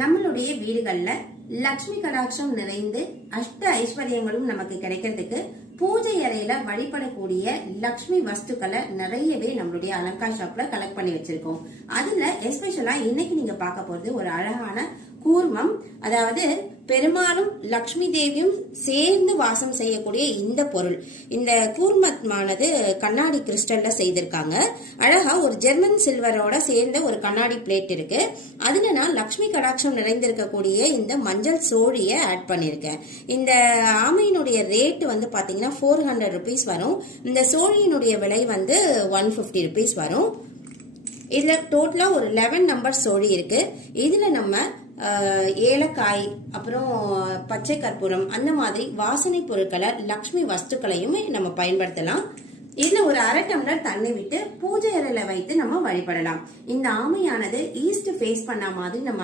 நம்மளுடைய வீடுகள்ல லக்ஷ்மி கடாட்சம் நிறைந்து அஷ்ட ஐஸ்வர்யங்களும் நமக்கு கிடைக்கிறதுக்கு பூஜை அறையில வழிபடக்கூடிய லக்ஷ்மி வஸ்துக்களை நிறையவே நம்மளுடைய அலங்கார் ஷாப்ல கலெக்ட் பண்ணி வச்சிருக்கோம். அதுல எஸ்பெஷலா இன்னைக்கு நீங்க பார்க்க போறது ஒரு அழகான கூர்மம். அதாவது பெருமாளும் லக்ஷ்மி தேவியும் சேர்ந்து வாசம் செய்யக்கூடிய இந்த பொருள். இந்த கூர்மமானது கண்ணாடி கிறிஸ்டல்ல செய்திருக்காங்க. அழகா ஒரு ஜெர்மன் சில்வரோட சேர்ந்த ஒரு கண்ணாடி பிளேட் இருக்கு. அதுல நான் லக்ஷ்மி கடாட்சம் நிறைந்திருக்கக்கூடிய இந்த மஞ்சள் சோழிய ஆட் பண்ணிருக்கேன். இந்த ஆமையினுடைய ரேட் வந்து பாத்தீங்கன்னா 400 ருபீஸ் வரும். இந்த சோழியினுடைய விலை வந்து 150 ருபீஸ் வரும். இதுல டோட்டலா ஒரு 11 நம்பர் சோழி இருக்கு. இதுல நம்ம ஏலக்காய், அப்புறம் பச்சை கற்பூரம், அந்த மாதிரி வாசனை பொருட்களை லக்ஷ்மி வஸ்துக்களையும் நம்ம பயன்படுத்தலாம். இதுல ஒரு அரை டம்ளர் தண்ணி விட்டு பூஜை அறையில வைத்து நம்ம வழிபடலாம். இந்த ஆமையானது ஈஸ்ட் ஃபேஸ் பண்ண மாதிரி நம்ம